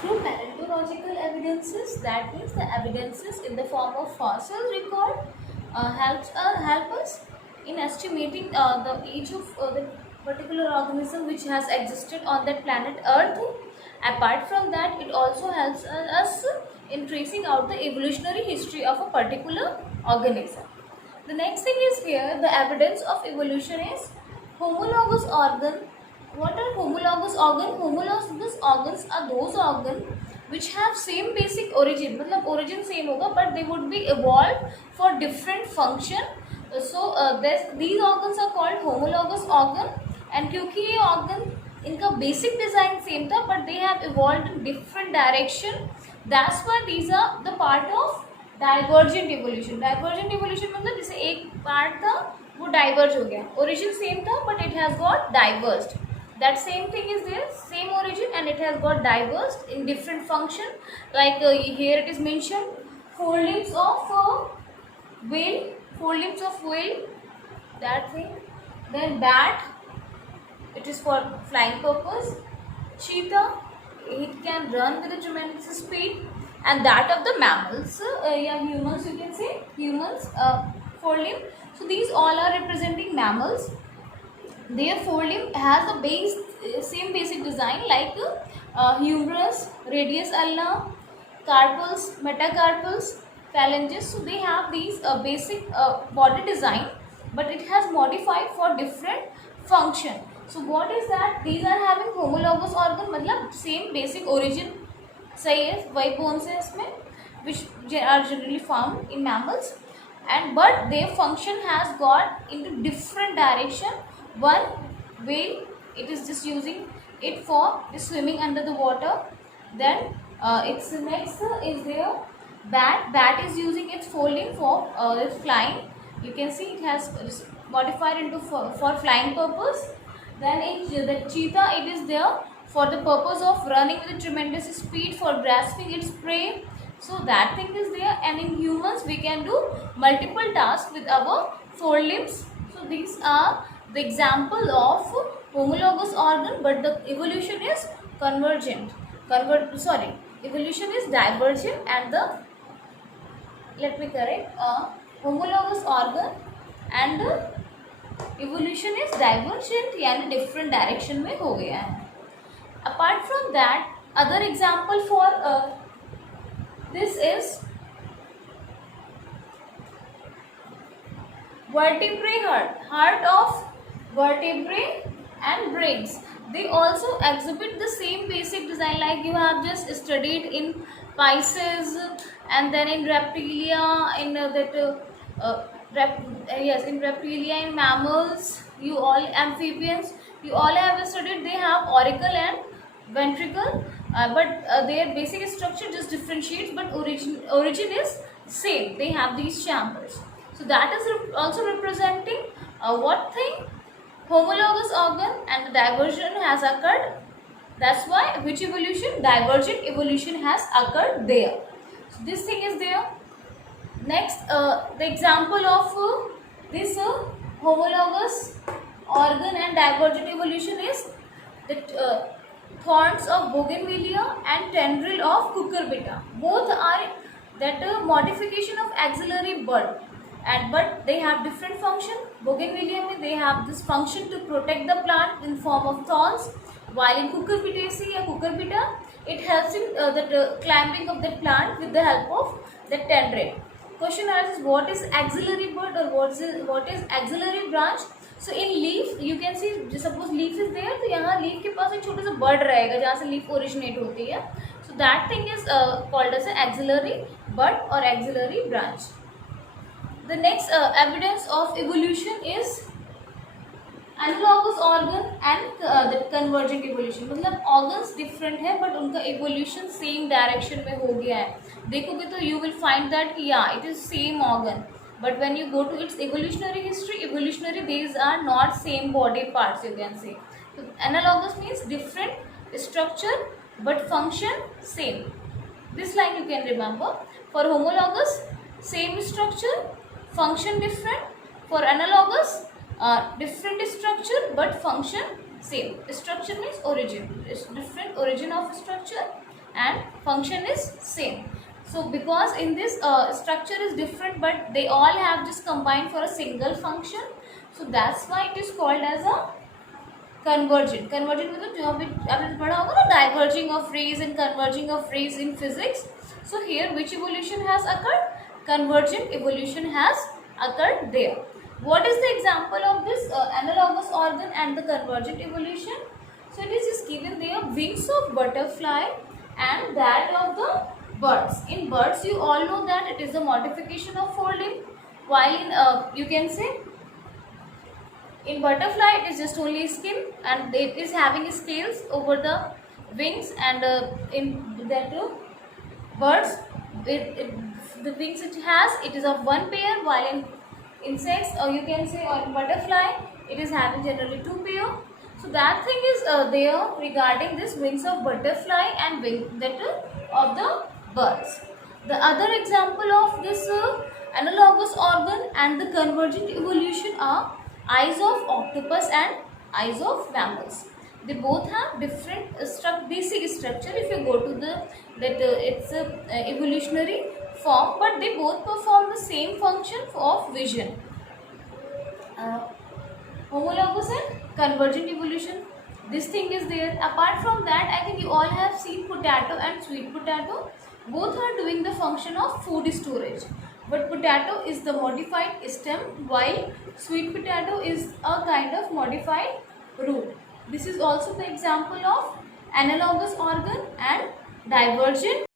Through paleontological evidences, that means the evidences in the form of fossil record, help us in estimating the age of the particular organism which has existed on that planet Earth. Apart from that, it also helps us in tracing out the evolutionary history of a particular organism. The next thing is here, the evidence of evolution is homologous organ. What are homologous organ? Homologous organs are those organs which have same basic origin. मतलब origin same होगा, but they would be evolved for different function. So these organs are called homologous organ, and क्योंकि ये organ इनका basic design same था, but they have evolved in different direction. That's why these are the part of divergent evolution. Divergent evolution मतलब जैसे एक part था वो diverge हो गया, ओरिजिन सेम था but it has got diversed. That same thing is there, same origin and it has got diversed in different function. Like here it is mention four limbs of whale, four limbs of whale, that thing. Then bat, it is for flying purpose. Cheetah, it can run with a tremendous speed. And that of the mammals, humans, you can say humans, forelimb. So these all are representing mammals. Their forelimb has a same basic design like humerus, radius ulna, carpals, metacarpals, phalanges. So they have these basic body design, but it has modified for different function. So what is that? These are having homologous organ, मतलब same basic origin. सही है, वही bones है इसमें which are generally found in mammals, and but their function has got into different direction. One, whale, it is just using it for swimming under the water. Then its next is there bat. Bat is using its forelimb for flying. You can see it has modified into for flying purpose. Then the cheetah, it is there for the purpose of running with a tremendous speed for grasping its prey. So that thing is there. And in humans we can do multiple tasks with our forelimbs. So these are the example of homologous organ, but the evolution is convergent. Evolution is divergent, and the, let me correct, homologous organ and the evolution is divergent, यानी different direction में हो गया है. Apart from that, other example for this is vertebrae heart of vertebrae and brains. They also exhibit the same basic design like you have just studied in Pisces, and then in reptilia, in in reptilia, in mammals, you all amphibians, you all have studied. They have auricle and ventricle, but their basic structure just differentiates, but origin is same. They have these chambers. So that is also representing what thing? Homologous organ, and the diversion has occurred. That's why which evolution? Divergent evolution has occurred there. So this thing is there. Next, the example of this homologous organ and divergent evolution is the thorns of bougainvillea and tendril of cucurbita. Both are that modification of axillary bud, and but they have different function. Bougainvillea में they have this function to protect the plant in form of thorns, while in cucurbitaceae or cucurbita it helps in the climbing of the plant with the help of the tendril. Question arises, what is axillary bud or what is axillary branch? So in leaf you can see, suppose leaf is there, तो यहाँ leaf के पास एक छोटा सा bud रहेगा जहाँ से leaf originate होती है. So that thing is called as an axillary bud or axillary branch. The next evidence of evolution is analogous organ and the convergent evolution. मतलब organs different है but उनका evolution same direction में हो गया है. देखोगे तो you will find that yeah, it is same organ. But when you go to its evolutionary history, these are not same body parts, you can say. So analogous means different structure but function same. This line you can remember. For homologous, same structure, function different. For analogous, different structure but function same. Structure means origin. It's different origin of structure, and function is same. So because in this structure is different, but they all have just combined for a single function, so that's why it is called as a convergent. Convergent मतलब जो अभी आपने पढ़ा होगा ना, diverging of rays and converging of rays in physics. So here which evolution has occurred? Convergent evolution has occurred there. What is the example of this analogous organ and the convergent evolution? So it is just given there, wings of butterfly and that of the birds. In birds you all know that it is a modification of folding, while in you can say in butterfly it is just only skin and it is having scales over the wings, and in that birds the wings it has, it is of one pair, while in insects or you can say or butterfly it is having generally two pair. So that thing is there regarding this wings of butterfly and wing that of the birds. The other example of this analogous organ and the convergent evolution are eyes of octopus and eyes of mammals. They both have different basic structure. If you go to the that it's a evolutionary form, but they both perform the same function of vision. Homologous and convergent evolution, this thing is there. Apart from that, I think you all have seen potato and sweet potato. Both are doing the function of food storage, but potato is the modified stem while sweet potato is a kind of modified root. This is also the example of analogous organ and divergent